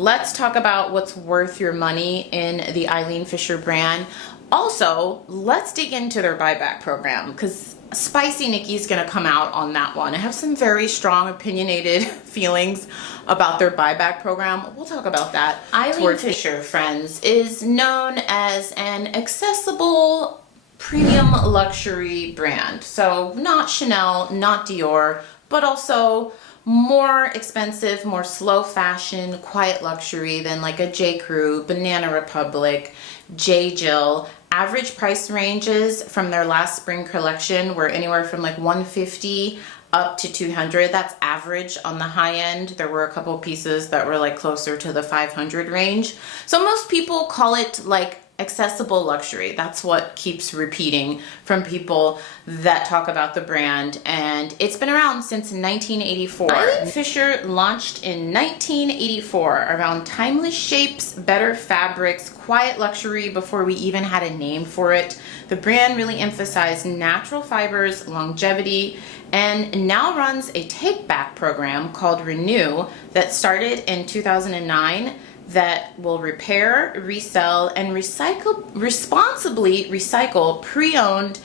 let's talk about what's worth your money in the Eileen Fisher brand. Also, let's dig into their buyback program because Spicy Nikki's gonna come out on that one. I have some very strong opinionated feelings about their buyback program. We'll talk about that. Eileen Fisher, friends, is known as an accessible premium luxury brand. So not Chanel, not Dior, but also more expensive, more slow fashion, quiet luxury than like a J. Crew, Banana Republic, J. Jill. Average price ranges from their last spring collection were anywhere from like $150 up to $200. That's average on the high end. There were a couple pieces that were like closer to the $500 range. So most people call it like accessible luxury. That's what keeps repeating from people that talk about the brand, and it's been around since 1984. Eileen Fisher launched in 1984 around timeless shapes, better fabrics, quiet luxury before we even had a name for it. The brand really emphasized natural fibers, longevity, and now runs a take-back program called Renew that started in 2009 that will repair, resell, and responsibly recycle pre-owned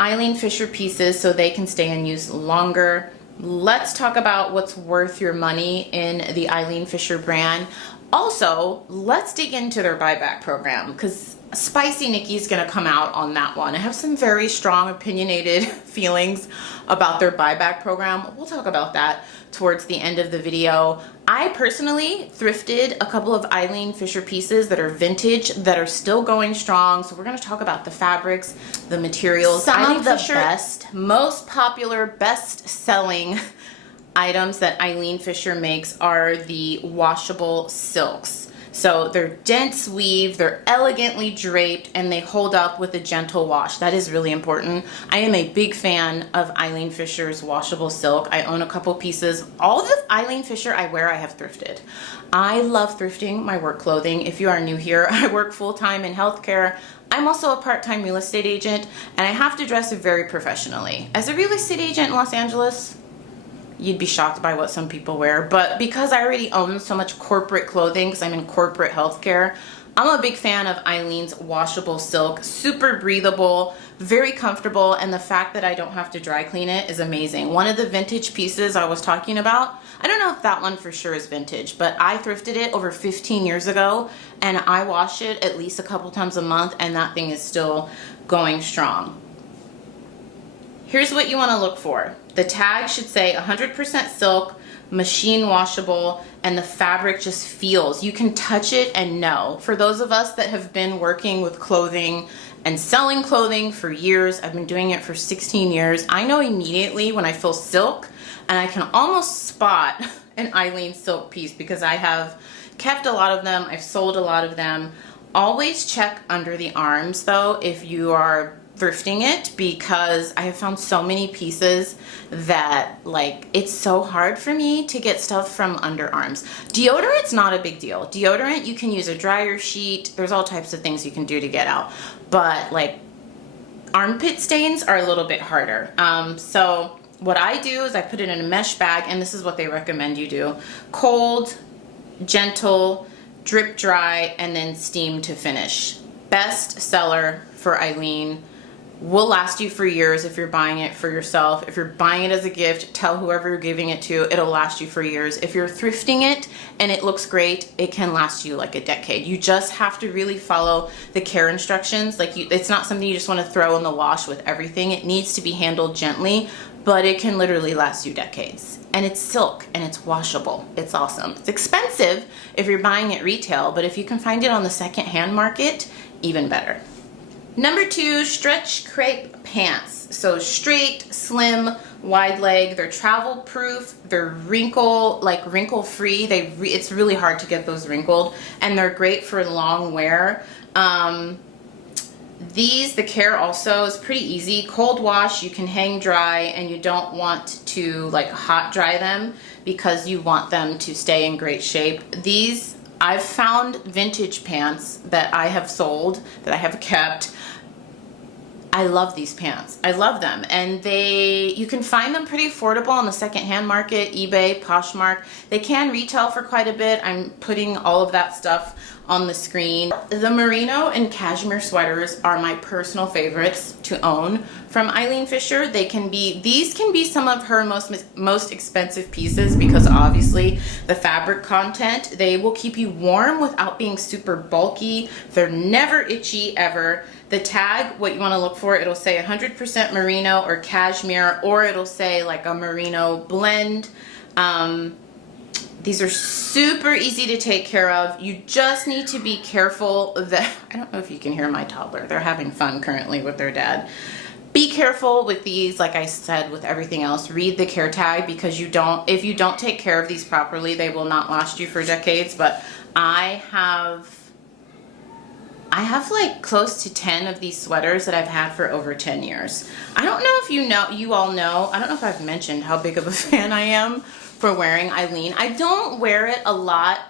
Eileen Fisher pieces so they can stay in use longer. Let's talk about what's worth your money in the Eileen Fisher brand. Also, let's dig into their buyback program because Spicy Nikki's gonna come out on that one. I have some very strong opinionated feelings about their buyback program. We'll talk about that towards the end of the video. I personally thrifted a couple of Eileen Fisher pieces that are vintage that are still going strong. So we're gonna talk about the fabrics, the materials. Some of the best, most popular, best-selling items that Eileen Fisher makes are the washable silks. So they're dense weave, they're elegantly draped, and they hold up with a gentle wash. That is really important. I am a big fan of Eileen Fisher's washable silk. I own a couple pieces. All the Eileen Fisher I wear, I have thrifted. I love thrifting my work clothing. If you are new here, I work full-time in healthcare. I'm also a part-time real estate agent, and I have to dress very professionally. As a real estate agent in Los Angeles, you'd be shocked by what some people wear, but because I already own so much corporate clothing because I'm in corporate healthcare, I'm a big fan of Eileen's washable silk. Super breathable, very comfortable, and the fact that I don't have to dry clean it is amazing. One of the vintage pieces I was talking about, I don't know if that one for sure is vintage, but I thrifted it over 15 years ago, and I wash it at least a couple times a month, and that thing is still going strong. Here's what you want to look for. The tag should say 100% silk, machine washable, and the fabric just feels. You can touch it and know. For those of us that have been working with clothing and selling clothing for years, I've been doing it for 16 years, I know immediately when I feel silk, and I can almost spot an Eileen silk piece because I have kept a lot of them, I've sold a lot of them. Always check under the arms though if you are thrifting it, because I have found so many pieces that like it's so hard for me to get stuff from underarms. Deodorant's not a big deal. Deodorant, you can use a dryer sheet. There's all types of things you can do to get out, but like armpit stains are a little bit harder. So what I do is I put it in a mesh bag, and this is what they recommend you do. Cold, gentle, drip dry, and then steam to finish. Best seller for Eileen. Will last you for years if you're buying it for yourself. If you're buying it as a gift, tell whoever you're giving it to, it'll last you for years. If you're thrifting it and it looks great, it can last you like a decade. You just have to really follow the care instructions. Like it's not something you just want to throw in the wash with everything. It needs to be handled gently, but it can literally last you decades. And it's silk and it's washable. It's awesome. It's expensive if you're buying it retail, but if you can find it on the secondhand market, even better. Number 2, stretch crepe pants. So straight, slim, wide leg. They're travel proof. They're wrinkle free. It's really hard to get those wrinkled, and they're great for long wear. The care also is pretty easy. Cold wash, you can hang dry, and you don't want to like hot dry them because you want them to stay in great shape. I've found vintage pants that I have sold, that I have kept. I love these pants. I love them. And you can find them pretty affordable on the secondhand market, eBay, Poshmark. They can retail for quite a bit. I'm putting all of that stuff on the screen. The merino and cashmere sweaters are my personal favorites to own from Eileen Fisher. These can be some of her most expensive pieces because obviously the fabric content. They will keep you warm without being super bulky. They're never itchy ever. The tag, what you want to look for, it'll say 100% merino or cashmere, or it'll say like a merino blend. These are super easy to take care of. You just need to be careful that, I don't know if you can hear my toddler. They're having fun currently with their dad. Be careful with these, like I said, with everything else. Read the care tag because if you don't take care of these properly, they will not last you for decades. But I have like close to 10 of these sweaters that I've had for over 10 years. I don't know if you all know, I don't know if I've mentioned how big of a fan I am for wearing Eileen. I don't wear it a lot.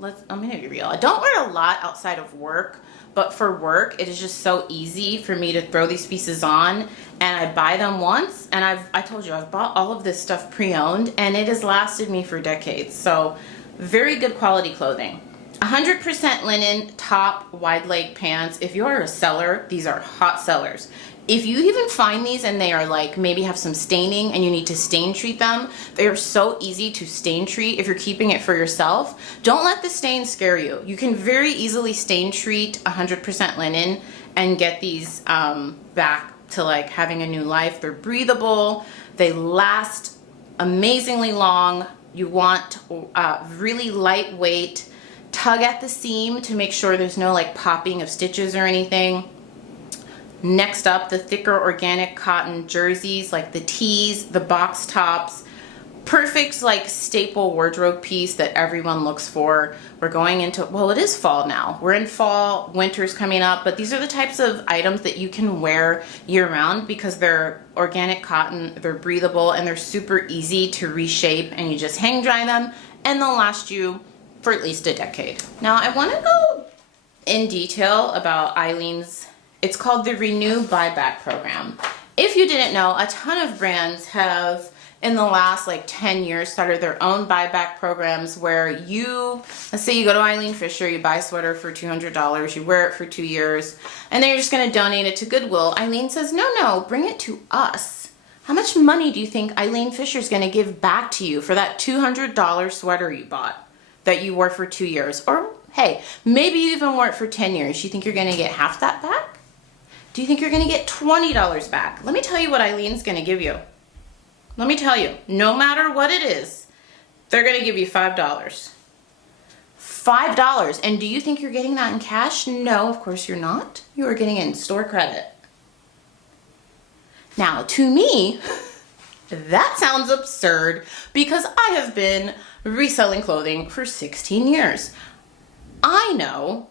I'm gonna be real. I don't wear it a lot outside of work, but for work, it is just so easy for me to throw these pieces on, and I buy them once, and I told you, I've bought all of this stuff pre-owned, and it has lasted me for decades. So very good quality clothing. 100% linen top wide leg pants. If you are a seller, these are hot sellers. If you even find these and they are like maybe have some staining and you need to stain treat them, they are so easy to stain treat if you're keeping it for yourself. Don't let the stain scare you. You can very easily stain treat 100% linen and get these back to like having a new life. They're breathable. They last amazingly long. You want really lightweight. Tug at the seam to make sure there's no like popping of stitches or anything. Next up, the thicker organic cotton jerseys, like the tees, the box tops. Perfect like staple wardrobe piece that everyone looks for. We're going into, well, it is fall now. We're in fall, winter's coming up, but these are the types of items that you can wear year round because they're organic cotton, they're breathable, and they're super easy to reshape, and you just hang dry them and they'll last you for at least a decade. Now I want to go in detail about Eileen's, it's called the Renew Buyback program. If you didn't know, a ton of brands have in the last like 10 years started their own buyback programs where let's say you go to Eileen Fisher, you buy a sweater for $200, you wear it for 2 years, and then you're just gonna donate it to Goodwill. Eileen says, no, bring it to us. How much money do you think Eileen Fisher's gonna give back to you for that $200 sweater you bought that you wore for 2 years? Or hey, maybe you even wore it for 10 years. You think you're gonna get half that back? Do you think you're gonna get $20 back? Let me tell you what Eileen's gonna give you. Let me tell you, no matter what it is, they're gonna give you $5. $5, and do you think you're getting that in cash? No, of course you're not. You are getting it in store credit. Now, to me, that sounds absurd because I have been reselling clothing for 16 years. I know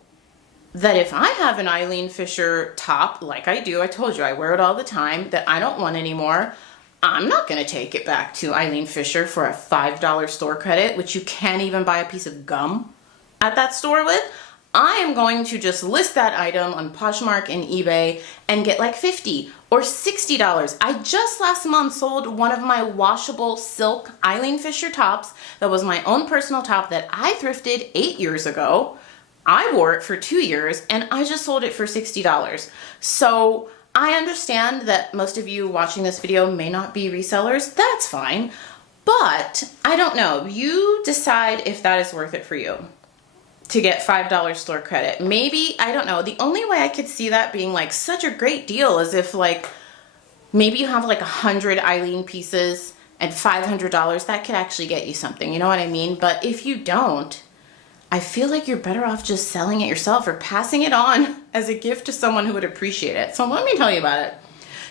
that if I have an Eileen Fisher top, like I do, I told you I wear it all the time, that I don't want anymore, I'm not gonna take it back to Eileen Fisher for a $5 store credit, which you can't even buy a piece of gum at that store with. I am going to just list that item on Poshmark and eBay and get like $50 or $60. I just last month sold one of my washable silk Eileen Fisher tops that was my own personal top that I thrifted 8 years ago. I wore it for 2 years and I just sold it for $60. So I understand that most of you watching this video may not be resellers. That's fine. But I don't know. You decide if that is worth it for you to get $5 store credit. Maybe, I don't know. The only way I could see that being like such a great deal is if like maybe you have like 100 Eileen pieces and $500. That could actually get you something. You know what I mean? But if you don't, I feel like you're better off just selling it yourself or passing it on as a gift to someone who would appreciate it. So let me tell you about it.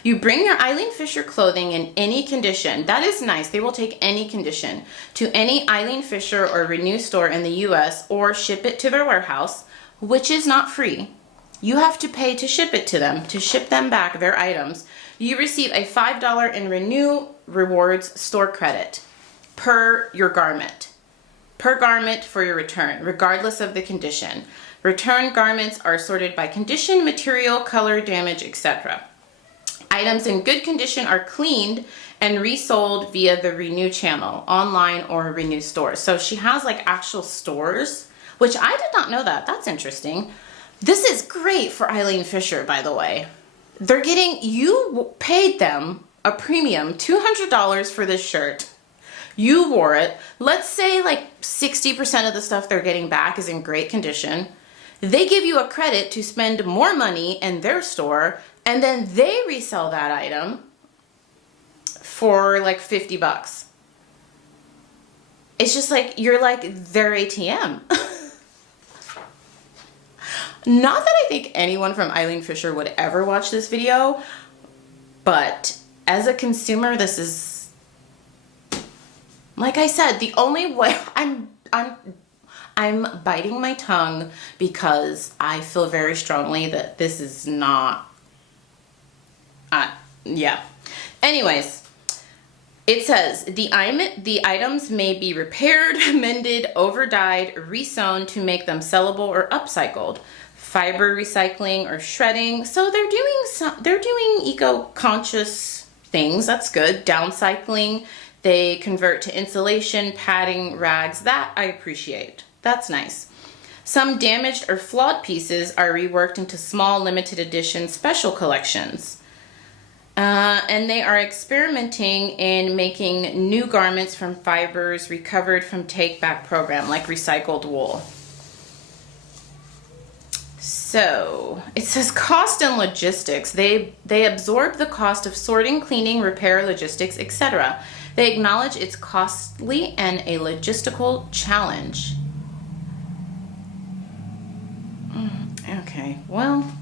You bring your Eileen Fisher clothing in any condition. That is nice. They will take any condition to any Eileen Fisher or Renew store in the US or ship it to their warehouse, which is not free. You have to pay to ship it to them, to ship them back their items. You receive a $5 in Renew Rewards store credit per your garment. Per garment for your return, regardless of the condition. Return garments are sorted by condition, material, color, damage, etc. Items in good condition are cleaned and resold via the Renew channel, online or Renew stores. So she has like actual stores, which I did not know that. That's interesting. This is great for Eileen Fisher, by the way. They're getting, you paid them a premium, $200 for this shirt. You wore it. Let's say like 60% of the stuff they're getting back is in great condition. They give you a credit to spend more money in their store, and then they resell that item for like 50 bucks. It's just like, you're like their ATM. Not that I think anyone from Eileen Fisher would ever watch this video, but as a consumer, this is, like I said, the only way I'm biting my tongue because I feel very strongly that this is not, yeah. Anyways, it says the items may be repaired, mended, over-dyed, resewn to make them sellable or upcycled. Fiber recycling or shredding. So they're doing eco-conscious things. That's good. Downcycling. They convert to insulation, padding, rags. That I appreciate. That's nice. Some damaged or flawed pieces are reworked into small limited edition special collections. And they are experimenting in making new garments from fibers recovered from take-back program, like recycled wool. So it says cost and logistics. They absorb the cost of sorting, cleaning, repair, logistics, etc. They acknowledge it's costly and a logistical challenge. Okay, well,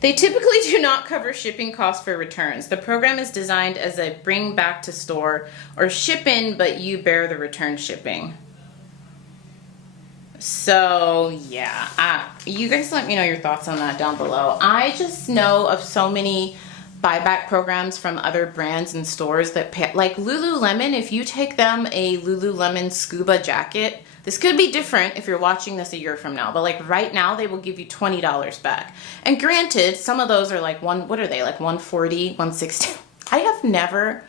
they typically do not cover shipping costs for returns. The program is designed as a bring back to store or ship in, but you bear the return shipping. So yeah, you guys let me know your thoughts on that down below. I just know of so many buyback programs from other brands and stores that pay, like Lululemon. If you take them a Lululemon scuba jacket, this could be different if you're watching this a year from now, but like right now they will give you $20 back. And granted, some of those are like what are they, like 140, 160? I have never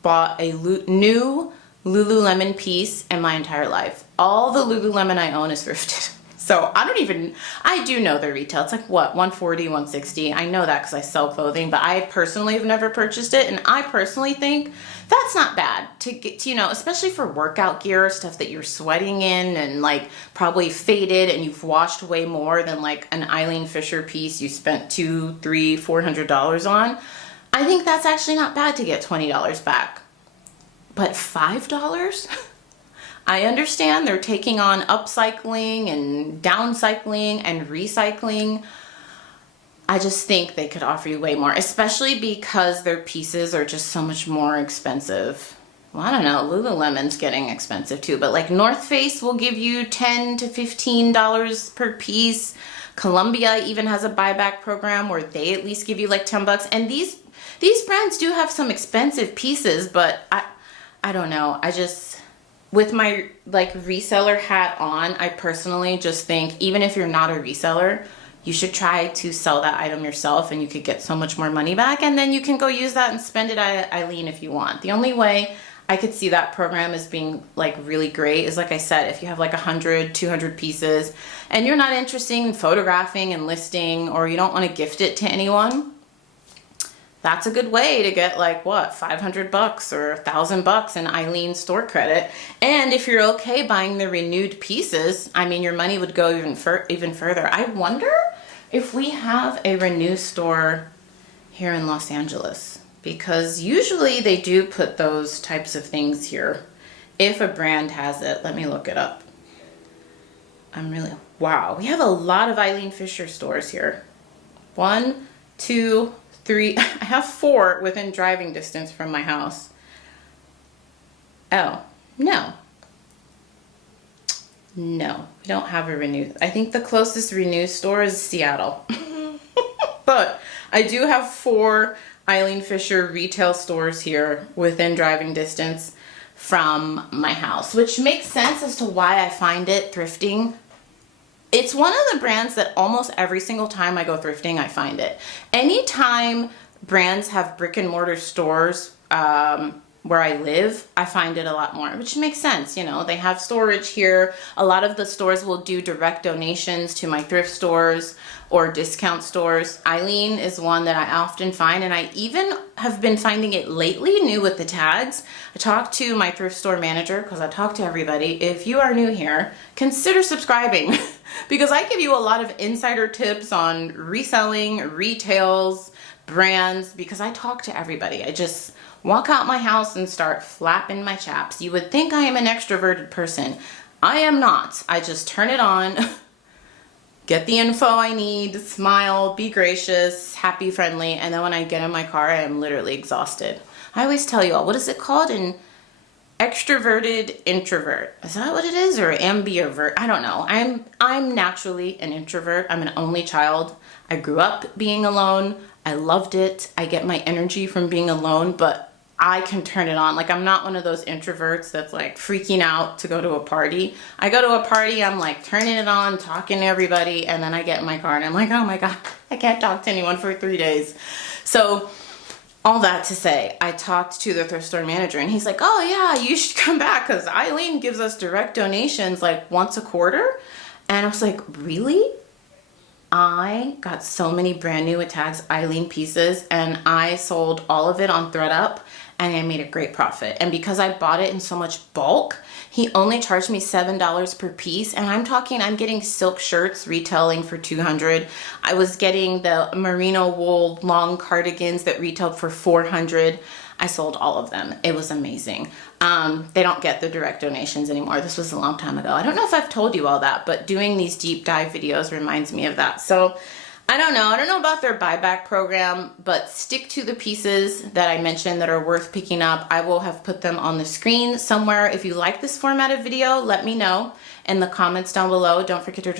bought a new Lululemon piece in my entire life. All the Lululemon I own is thrifted. So I do know their retail. It's like what, 140, 160. I know that because I sell clothing, but I personally have never purchased it. And I personally think that's not bad to get, you know, especially for workout gear, stuff that you're sweating in and like probably faded and you've washed way more than like an Eileen Fisher piece you spent $200, $300, $400 on. I think that's actually not bad to get $20 back. But $5? I understand they're taking on upcycling and downcycling and recycling. I just think they could offer you way more, especially because their pieces are just so much more expensive. Well, I don't know, Lululemon's getting expensive too, but like North Face will give you $10 to $15 per piece. Columbia even has a buyback program where they at least give you like 10 bucks. And these brands do have some expensive pieces, but I don't know. I just, with my like reseller hat on, I personally just think even if you're not a reseller, you should try to sell that item yourself and you could get so much more money back, and then you can go use that and spend it at Eileen if you want. The only way I could see that program as being like really great is, like I said, if you have like 100, 200 pieces and you're not interested in photographing and listing, or you don't want to gift it to anyone, that's a good way to get like what, 500 bucks or 1,000 bucks in Eileen store credit. And if you're okay buying the renewed pieces, I mean, your money would go even further. I wonder if we have a Renew store here in Los Angeles, because usually they do put those types of things here. If a brand has it, let me look it up. Wow, we have a lot of Eileen Fisher stores here. 1, 2, 3, I have 4 within driving distance from my house. Oh, no, we don't have a Renew. I think the closest Renew store is Seattle. But I do have 4 Eileen Fisher retail stores here within driving distance from my house, which makes sense as to why I find it thrifting. It's one of the brands that almost every single time I go thrifting, I find it. Anytime brands have brick and mortar stores where I live, I find it a lot more, which makes sense. You know, they have storage here. A lot of the stores will do direct donations to my thrift stores or discount stores. Eileen is one that I often find, and I even have been finding it lately new with the tags. I talked to my thrift store manager, because I talk to everybody. If you are new here, consider subscribing because I give you a lot of insider tips on reselling, retails, brands, because I talk to everybody. I just walk out my house and start flapping my chaps. You would think I am an extroverted person. I am not. I just turn it on, get the info I need, smile, be gracious, happy, friendly, and then when I get in my car, I am literally exhausted. I always tell you all, what is it called? An extroverted introvert. Is that what it is? Or ambivert? I don't know. I'm naturally an introvert. I'm an only child. I grew up being alone. I loved it. I get my energy from being alone, but I can turn it on. Like, I'm not one of those introverts that's like freaking out to go to a party. I go to a party, I'm like turning it on, talking to everybody, and then I get in my car and I'm like, oh my God, I can't talk to anyone for 3 days. So all that to say, I talked to the thrift store manager and he's like, oh yeah, you should come back because Eileen gives us direct donations like once a quarter. And I was like, really? I got so many brand new with tags Eileen pieces, and I sold all of it on ThreadUp, and I made a great profit. And because I bought it in so much bulk, he only charged me $7 per piece. And I'm getting silk shirts retailing for $200. I was getting the merino wool long cardigans that retailed for $400. I sold all of them. It was amazing. They don't get the direct donations anymore. This was a long time ago. I don't know if I've told you all that, but doing these deep dive videos reminds me of that. So I don't know about their buyback program, but stick to the pieces that I mentioned that are worth picking up. I will have put them on the screen somewhere. If you like this format of video, let me know in the comments down below. Don't forget to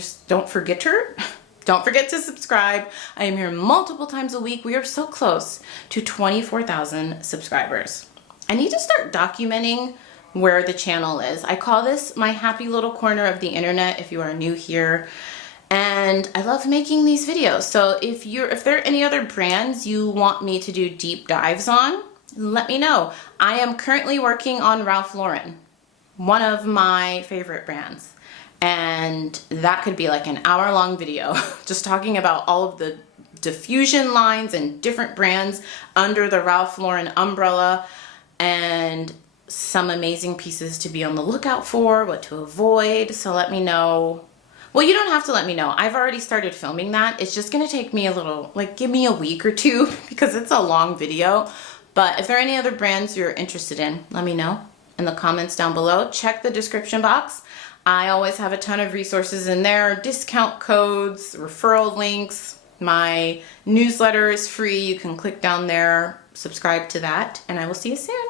subscribe. I am here multiple times a week. We are so close to 24,000 subscribers. I need to start documenting where the channel is. I call this my happy little corner of the internet if you are new here. And I love making these videos. So if there are any other brands you want me to do deep dives on, let me know. I am currently working on Ralph Lauren, one of my favorite brands. And that could be like an hour-long video just talking about all of the diffusion lines and different brands under the Ralph Lauren umbrella, and some amazing pieces to be on the lookout for, what to avoid. So let me know. Well, you don't have to let me know. I've already started filming that. It's just gonna take me a little, like, give me a week or two because it's a long video. But if there are any other brands you're interested in, let me know in the comments down below. Check the description box. I always have a ton of resources in there, discount codes, referral links. My newsletter is free. You can click down there, subscribe to that, and I will see you soon.